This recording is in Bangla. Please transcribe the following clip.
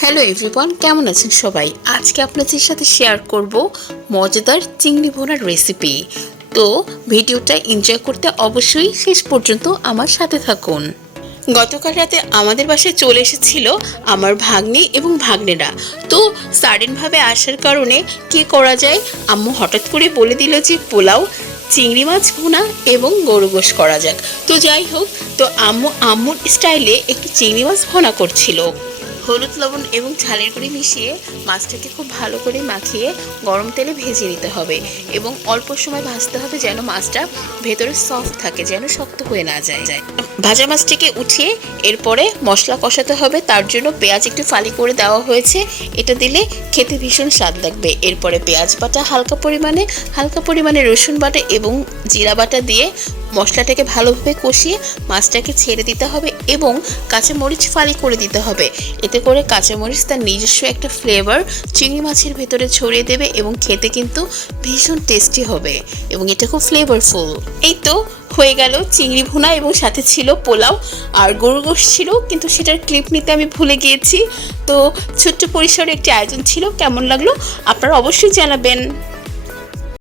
হ্যালো এভরিওয়ান, কেমন আছেন সবাই? আজকে আপনাদের সাথে শেয়ার করব মজাদার চিংড়ি ভুনার রেসিপি। তো ভিডিওটা এনজয় করতে অবশ্যই শেষ পর্যন্ত আমার সাথে থাকুন। গতকাল রাতে আমাদের বাসায় চলে এসেছিল আমার ভাগ্নি এবং ভাগ্নেরা। তো সাডেনভাবে আসার কারণে কি করা যায়, আম্মু হঠাৎ করে বলে দিল যে পোলাও, চিংড়ি মাছ ভুনা এবং গরু গোশ করা যাক। তো যাই হোক, তো আম্মুর স্টাইলে একটু চিংড়ি মাছ ভুনা করছিল। হলুদ, লবণ এবং ঝালের গুঁড়ি মিশিয়ে মাছটাকে খুব ভালো করে মাখিয়ে গরম তেলে ভেজে নিতে হবে এবং অল্প সময় ভাজতে হবে যেন মাছটা ভেতরে সফট থাকে, যেন শক্ত হয়ে না যায়। ভাজা মাছটিকে উঠিয়ে এরপরে মশলা কষাতে হবে। তার জন্য পেঁয়াজ একটু ফালি করে দেওয়া হয়েছে, এটা দিলে খেতে ভীষণ স্বাদ লাগবে। এরপরে পেঁয়াজ বাটা হালকা পরিমাণে রসুন বাটা এবং জিরা বাটা দিয়ে মশলাটাকে ভালোভাবে কষিয়ে মাছটাকে ছেড়ে দিতে হবে এবং কাঁচামরিচ ফালি করে দিতে হবে। এতে করে কাঁচামরিচ তার নিজস্ব একটা ফ্লেভার চিংড়ি মাছের ভেতরে ছড়িয়ে দেবে এবং খেতে কিন্তু ভীষণ টেস্টি হবে এবং এটা খুব ফ্লেভারফুল। এই তো হয়ে গেল চিংড়ি ভুনা এবং সাথে ছিল পোলাও আর গরু গোশ ছিল, কিন্তু সেটার ক্লিপ নিতে আমি ভুলে গিয়েছি। তো ছোট্ট পরিসরে একটি আয়োজন ছিল, কেমন লাগলো আপনারা অবশ্যই জানাবেন।